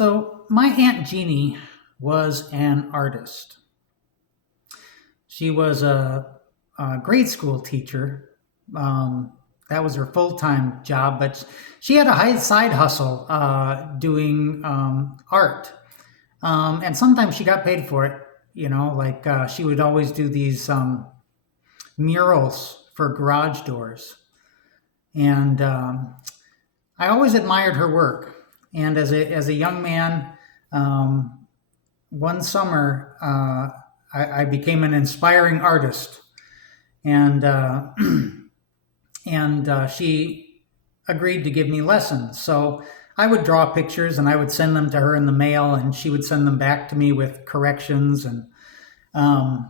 So, my Aunt Jeannie was an artist. She was a grade school teacher. Um, that was her full time job, but she had a high side hustle doing art. And sometimes she got paid for it, like she would always do these murals for garage doors. And I always admired her work. And as a young man, um, one summer, I became an inspiring artist, and she agreed to give me lessons. So I would draw pictures and I would send them to her in the mail, and she would send them back to me with corrections. And I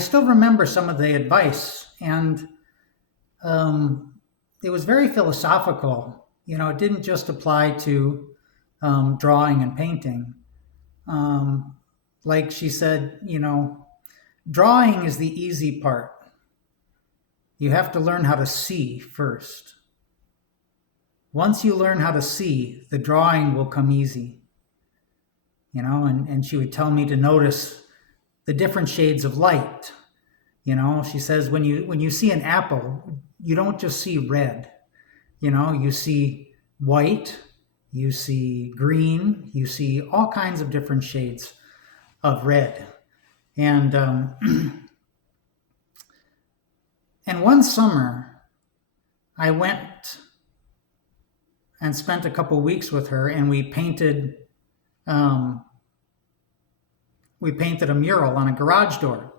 still remember some of the advice, and it was very philosophical. It didn't just apply to drawing and painting. Um, like she said, drawing is the easy part. You have to learn how to see first. Once you learn how to see, the drawing will come easy. And she would tell me to notice the different shades of light. She says when you see an apple, you don't just see red. You see white, you see green, you see all kinds of different shades of red. And and one summer, I went and spent a couple weeks with her, and um, we painted a mural on a garage door.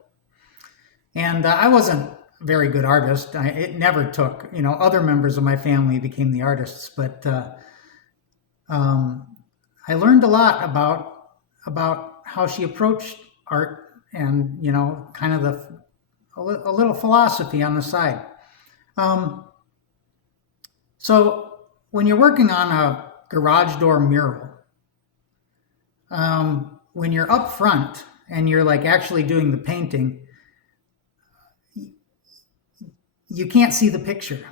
And I wasn't a very good artist. It never took. Other members of my family became the artists, but um, I learned a lot about how she approached art, and kind of a little philosophy on the side. Um, so when you're working on a garage door mural, when you're up front and you're like actually doing the painting, you can't see the picture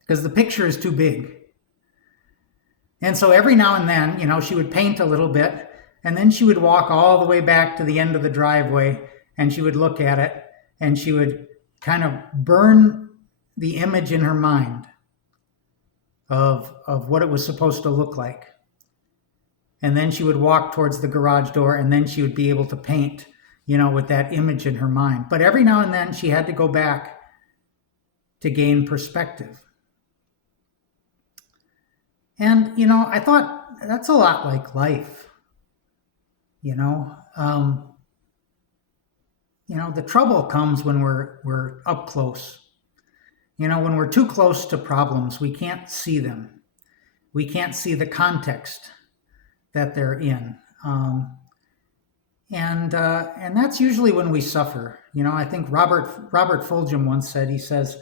because the picture is too big. And so every now and then, she would paint a little bit, and then she would walk all the way back to the end of the driveway, and she would look at it, and she would kind of burn the image in her mind of what it was supposed to look like. And then she would walk towards the garage door, and then she would be able to paint, with that image in her mind. But every now and then she had to go back to gain perspective. And, I thought that's a lot like life. The trouble comes when we're up close. When we're too close to problems, we can't see them. We can't see the context that they're in. And that's usually when we suffer. I think Robert Fulghum once said, he says,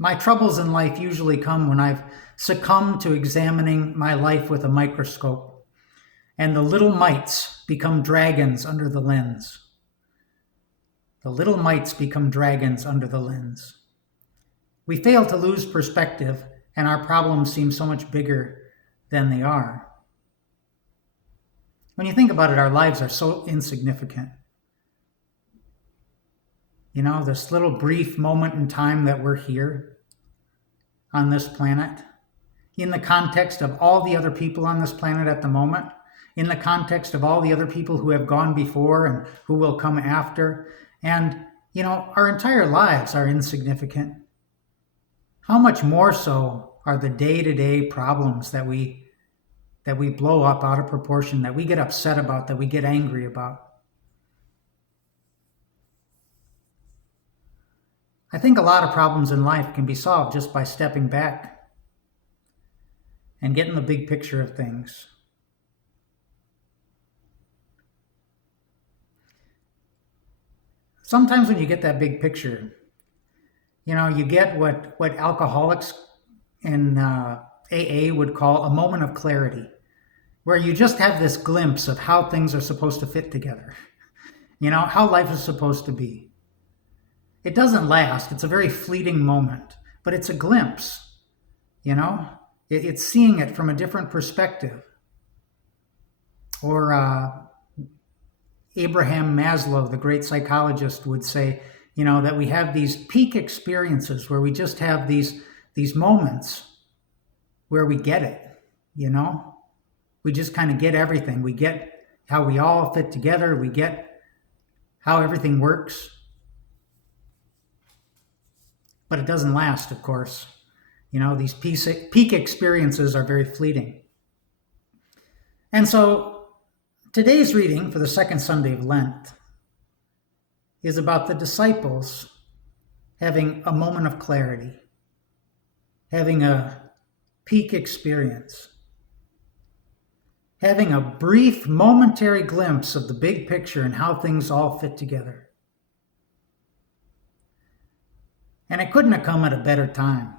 my troubles in life usually come when I've succumbed to examining my life with a microscope, and the little mites become dragons under the lens. The little mites become dragons under the lens. We fail to lose perspective, and our problems seem so much bigger than they are. When you think about it, our lives are so insignificant. This little brief moment in time that we're here on this planet, in the context of all the other people on this planet at the moment, in the context of all the other people who have gone before and who will come after. And, our entire lives are insignificant. How much more so are the day-to-day problems that we blow up out of proportion, that we get upset about, that we get angry about. I think a lot of problems in life can be solved just by stepping back and getting the big picture of things. Sometimes when you get that big picture, you get what alcoholics in AA would call a moment of clarity, where you just have this glimpse of how things are supposed to fit together, how life is supposed to be. It doesn't last. It's a very fleeting moment, but it's a glimpse, It's seeing it from a different perspective. Or Abraham Maslow, the great psychologist, would say, that we have these peak experiences where we just have these moments where we get it, we just kind of get everything. We get how we all fit together. We get how everything works. But it doesn't last, of course. These peak experiences are very fleeting. And so today's reading for the second Sunday of Lent is about the disciples having a moment of clarity, having a peak experience, having a brief, momentary glimpse of the big picture and how things all fit together. And it couldn't have come at a better time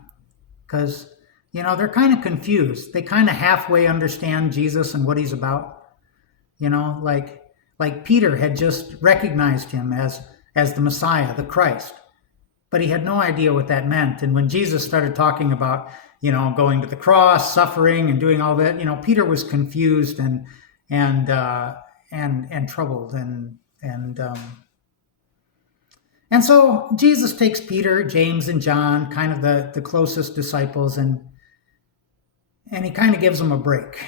because, they're kind of confused. They kind of halfway understand Jesus and what he's about. Like Peter had just recognized him as the Messiah, the Christ, but he had no idea what that meant. And when Jesus started talking about, going to the cross, suffering, and doing all that, Peter was confused and troubled, and so Jesus takes Peter, James, and John, kind of the closest disciples, and he kind of gives them a break.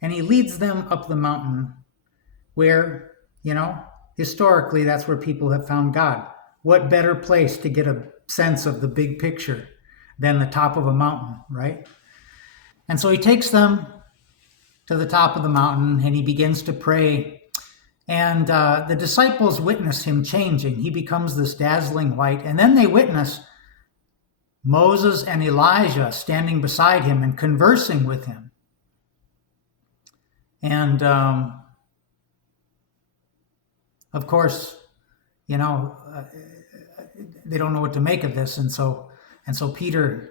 And he leads them up the mountain where, historically, that's where people have found God. What better place to get a sense of the big picture than the top of a mountain, right? And so he takes them to the top of the mountain and he begins to pray. And the disciples witness him changing. He becomes this dazzling white. And then they witness Moses and Elijah standing beside him and conversing with him. And of course, they don't know what to make of this. And so Peter,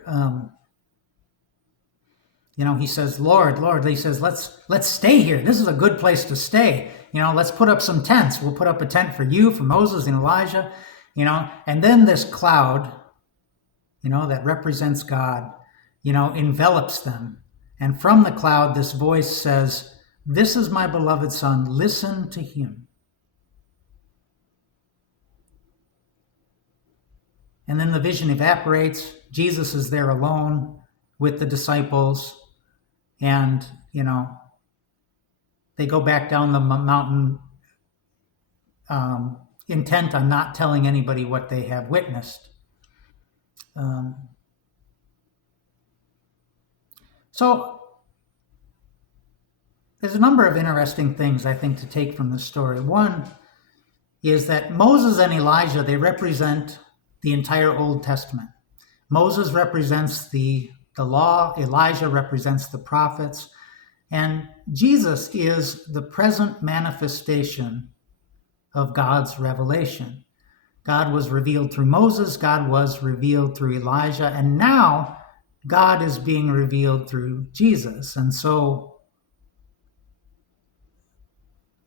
he says, Lord, he says, let's stay here. This is a good place to stay. Let's put up some tents. We'll put up a tent for you, for Moses and Elijah, and then this cloud, that represents God, envelops them. And from the cloud, this voice says, "This is my beloved Son, listen to him." And then the vision evaporates. Jesus is there alone with the disciples. And, they go back down the mountain intent on not telling anybody what they have witnessed. So there's a number of interesting things, I think, to take from this story. One is that Moses and Elijah, they represent the entire Old Testament. Moses represents the law, Elijah represents the prophets, and Jesus is the present manifestation of God's revelation. God was revealed through Moses, God was revealed through Elijah, and now God is being revealed through Jesus. And so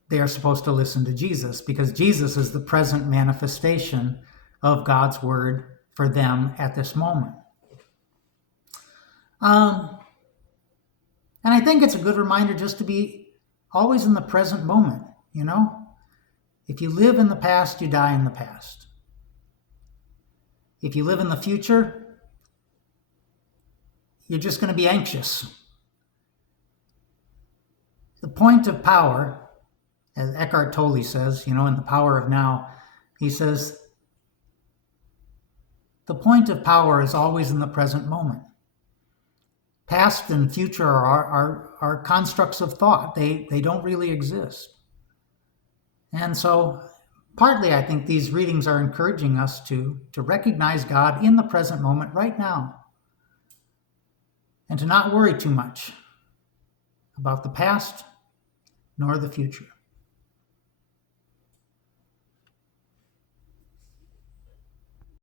they are supposed to listen to Jesus because Jesus is the present manifestation of God's word for them at this moment. And I think it's a good reminder just to be always in the present moment, If you live in the past, you die in the past. If you live in the future, you're just going to be anxious. The point of power, as Eckhart Tolle says, in The Power of Now, he says, the point of power is always in the present moment. Past and future are constructs of thought. They don't really exist. And so partly I think these readings are encouraging us to recognize God in the present moment right now and to not worry too much about the past nor the future.